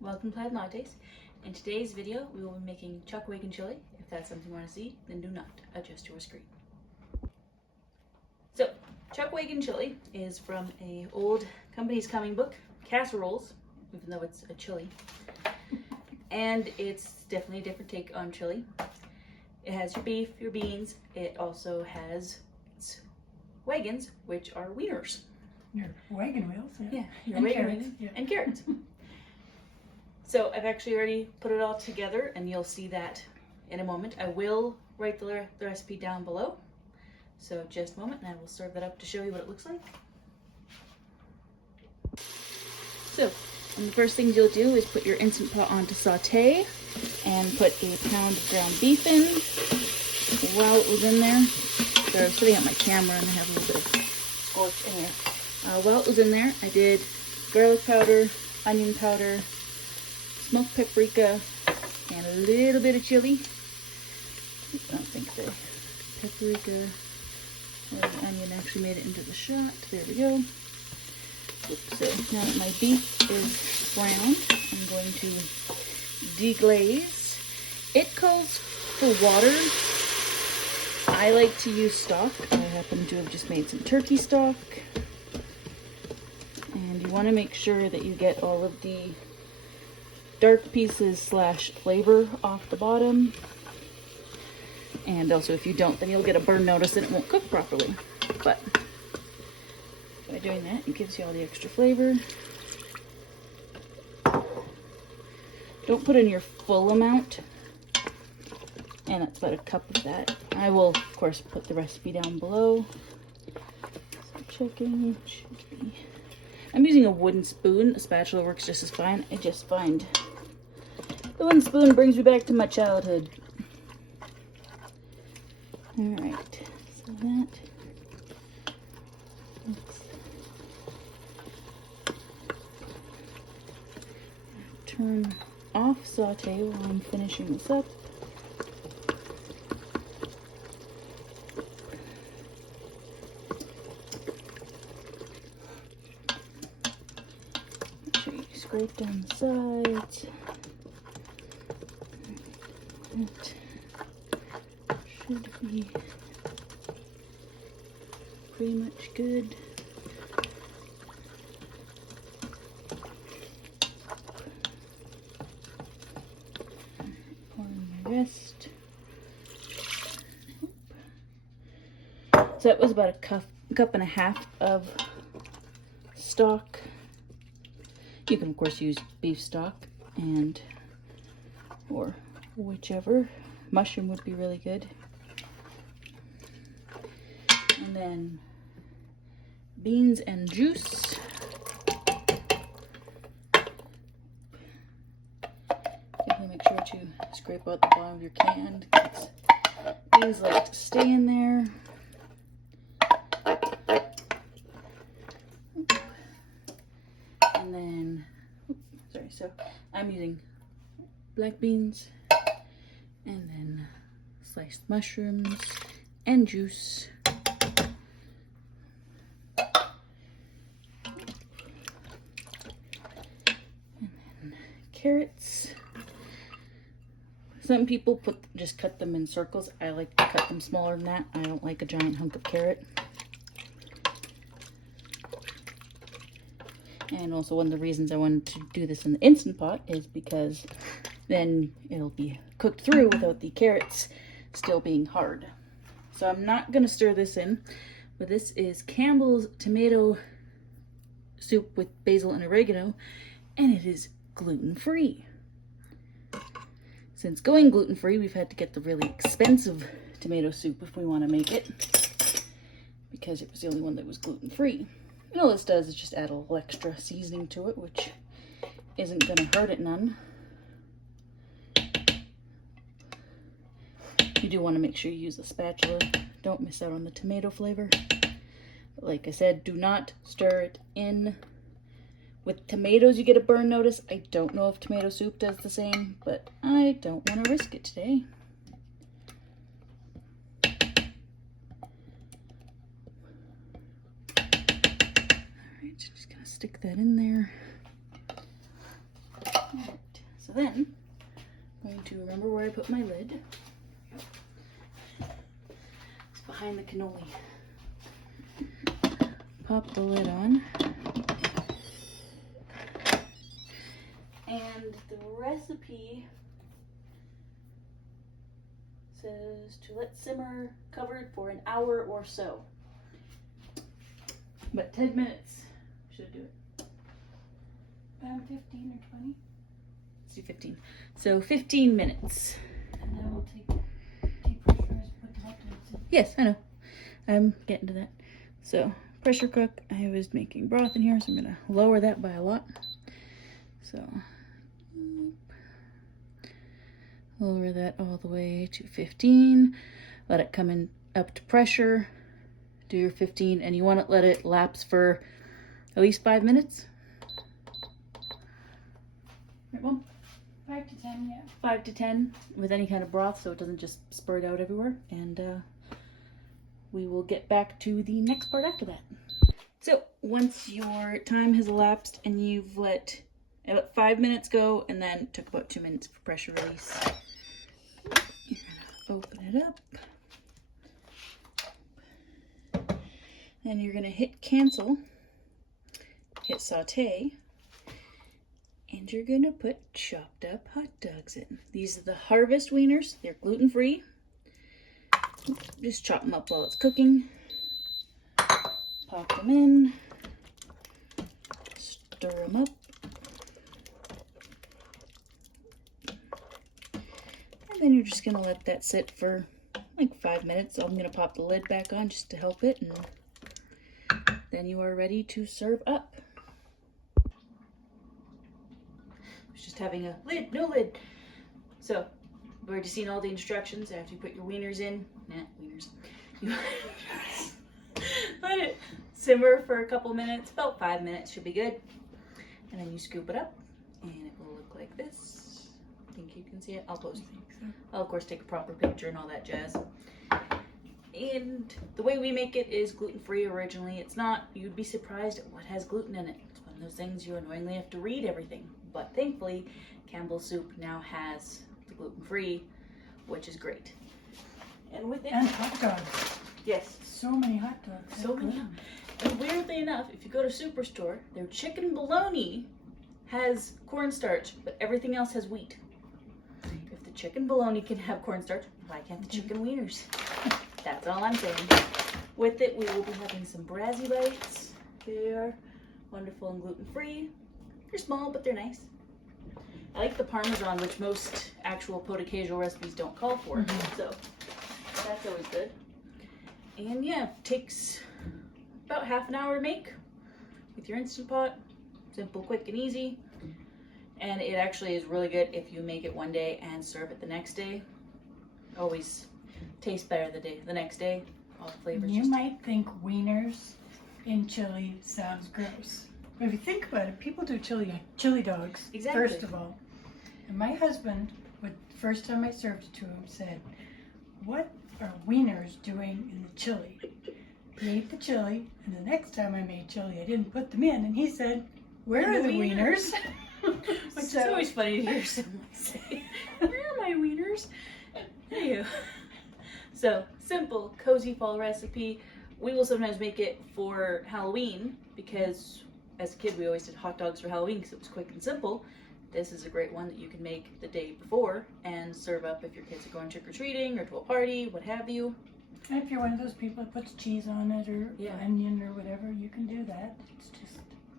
welcome to Plaid Lattes. In today's video, we will be making ChuckWagon Chili. If that's something you want to see, then do not adjust your screen. So, ChuckWagon Chili is from a old Company's Coming book, casseroles, even though it's a chili. And it's definitely a different take on chili. It has your beef, your beans. It also has wagons, which are wieners. Your wagon wheels, Yeah, your and wagon carrots, wheels yeah. and carrots. So I've actually already put it all together, and you'll see that in a moment. I will write the recipe down below. So just a moment, and I will serve that up to show you what it looks like. So, the first things you'll do is put your Instant Pot on to saute, and put a pound of ground beef in. While it was in there, so I was putting up my camera and I have a little bit of scorch in here. While it was in there, I did garlic powder, onion powder, smoked paprika, and a little bit of chili. I don't think the paprika or the onion actually made it into the shot. There we go. So now that my beef is browned, I'm going to deglaze. It calls for water. I like to use stock. I happen to have just made some turkey stock. And you want to make sure that you get all of the dark pieces / flavor off the bottom. And also if you don't, then you'll get a burn notice and it won't cook properly. But by doing that, it gives you all the extra flavor. Don't put in your full amount. And that's about a cup of that. I will, of course, put the recipe down below. So checking, should be. I'm using a wooden spoon. A spatula works just as fine. I just find the wooden spoon brings me back to my childhood. Alright, so that. Turn off saute while I'm finishing this up. Scrape down the sides. That should be pretty much good. Pouring my rest. So that was about a cup and a half of stock. You can, of course, use beef stock or whichever. Mushroom would be really good. And then beans and juice. Definitely make sure to scrape out the bottom of your can, because beans like to stay in there. And then, so I'm using black beans and then sliced mushrooms and juice. And then carrots. Some people just cut them in circles. I like to cut them smaller than that. I don't like a giant hunk of carrot. And also one of the reasons I wanted to do this in the Instant Pot is because then it'll be cooked through without the carrots still being hard. So I'm not going to stir this in, but this is Campbell's tomato soup with basil and oregano, and it is gluten-free. Since going gluten-free, we've had to get the really expensive tomato soup if we want to make it, because it was the only one that was gluten-free. And all this does is just add a little extra seasoning to it, which isn't going to hurt it none. You do want to make sure you use a spatula. Don't miss out on the tomato flavor. But like I said, do not stir it in. With tomatoes, you get a burn notice. I don't know if tomato soup does the same, but I don't want to risk it today. Alright, just gonna stick that in there. So then, I'm going to remember where I put my lid. It's behind the cannoli. Pop the lid on. And the recipe says to let simmer covered for an hour or so. But 10 minutes should do it. About 15 or 20. Let's do 15. So 15 minutes. And then we'll take depressurized, put the hot dogs in. Yes, I know. I'm getting to that. So pressure cook. I was making broth in here, so I'm gonna lower that by a lot. So lower that all the way to 15. Let it come in up to pressure. Do your 15, and you want to let it lapse for at least 5 minutes. Right, Mom? 5 to 10, yeah. 5 to 10 with any kind of broth, so it doesn't just spurt out everywhere. And we will get back to the next part after that. So once your time has elapsed and you've let about 5 minutes go, and then took about 2 minutes for pressure release, you're gonna open it up. Then you're gonna hit cancel, hit saute, and you're gonna put chopped up hot dogs in. These are the Harvest Wieners. They're gluten-free. Just chop them up while it's cooking. Pop them in. Stir them up. And then you're just gonna let that sit for like 5 minutes. So I'm gonna pop the lid back on just to help it, and then you are ready to serve up. I was just having a lid, no lid. So, we've already seen all the instructions. After you put your wieners in, wieners. You let it simmer for a couple minutes, about 5 minutes should be good. And then you scoop it up, and it will look like this. I think you can see it. I'll post it. I'll of course take a proper picture and all that jazz. And the way we make it is gluten-free originally. It's not, you'd be surprised at what has gluten in it. It's one of those things you annoyingly have to read everything. But thankfully, Campbell's soup now has the gluten-free, which is great. And with it... And hot dogs. Yes. So many hot dogs. So many. And weirdly enough, if you go to Superstore, their chicken bologna has cornstarch, but everything else has wheat. If the chicken bologna can have cornstarch, why can't the chicken wieners? That's all I'm saying. With it, we will be having some Brazzy bites. They are wonderful and gluten-free. They're small, but they're nice. I like the Parmesan, which most actual pot de queso recipes don't call for. So that's always good. And yeah, it takes about half an hour to make with your Instantpot. Simple, quick, and easy. And it actually is really good if you make it one day and serve it the next day. Always tastes better the next day. All the flavors. You might think wieners in chili sounds gross. But if you think about it, people do chili dogs, Exactly. first of all. And my husband, the first time I served it to him, said, "What are wieners doing in the chili?" He ate the chili, and the next time I made chili, I didn't put them in. And he said, "Where are the wieners?" It's always funny to hear someone say, "Where are my wieners?" Anywho. So, simple, cozy fall recipe. We will sometimes make it for Halloween because as a kid we always did hot dogs for Halloween because it was quick and simple. This is a great one that you can make the day before and serve up if your kids are going trick-or-treating or to a party, what have you. And if you're one of those people that puts cheese on it or onion or whatever, you can do that.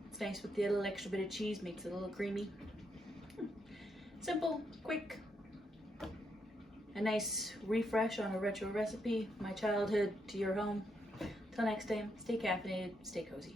It's nice with the little extra bit of cheese, makes it a little creamy. Simple, quick. A nice refresh on a retro recipe. My childhood to your home. Till next time, stay caffeinated, stay cozy.